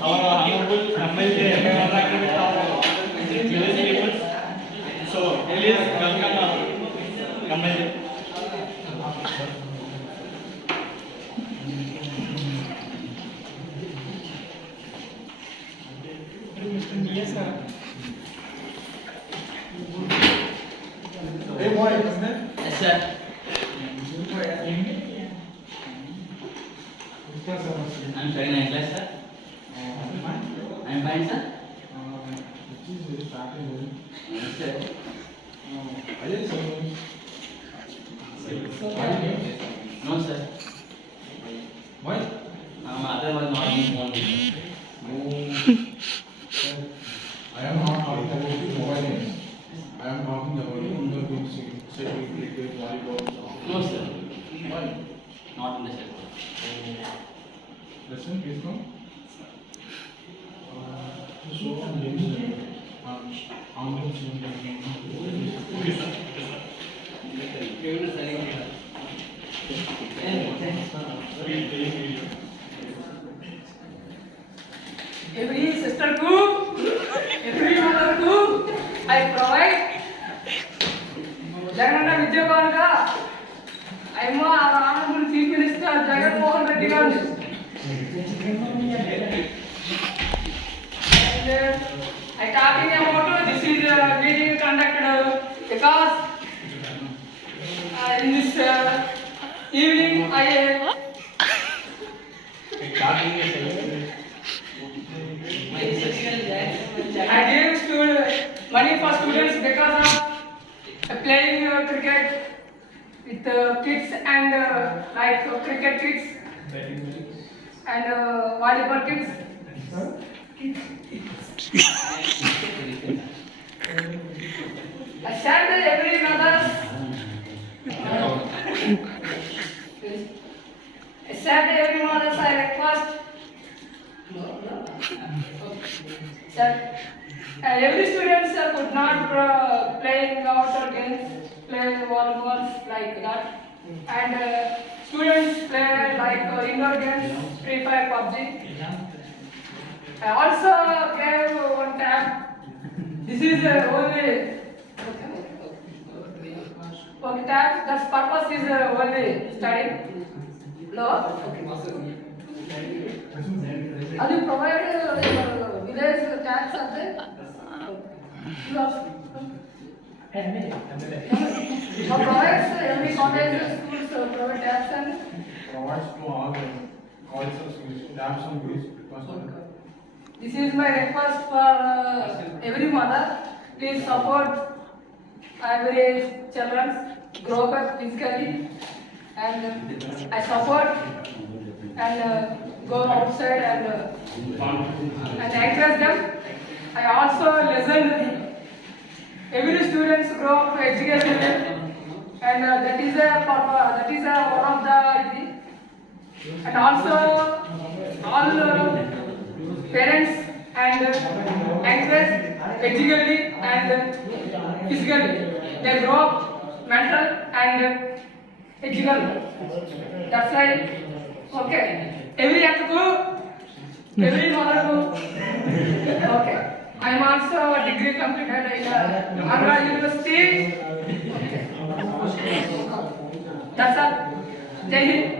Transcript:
our honorable MLA interacted with our village people. So, please welcome our MLA. Yes, sir. Hey, boy, yes, sir. I'm fine, I'm glad, sir. I'm fine, sir. Yes, sir. No, sir. Why? Mother was not informed. I am not talking about the mobile games. I am talking about the indoor games, cycling, cricket, volleyball. No, sir. Why? Not in the sector. Listen, please come. So, games, online Every sister ko, every mother ko, I provide. Jagannath Vidyavan ka, I am our honorable Chief Minister Jagan Mohan Reddy Garu. And I talking about this is a meeting conducted because in this evening I gave money for students because of playing cricket with kids and like cricket kids and volleyball kids. I said that every mother. I said that every mother I request. Sir, every student could not play outdoor games, play volleyballs like that, and students play like indoor games, Free Fire, PUBG. I also gave one tab. This is only okay tab. The purpose is only studying. No. Okay. Are you provide village tax are there? You have provides every college schools provide tax and provides to all the colleges and schools, labs and schools. this is my request for every mother. Please support every children grow up physically and I support and go outside and encourage them. I also listen every students grow up educated and that is one of the and also all parents and encourage educated and physically they grow up mental and educated. That's right. Okay. Every actor, every mother. Okay. I am also a degree completed in Andhra University. That's all. Jai Hind.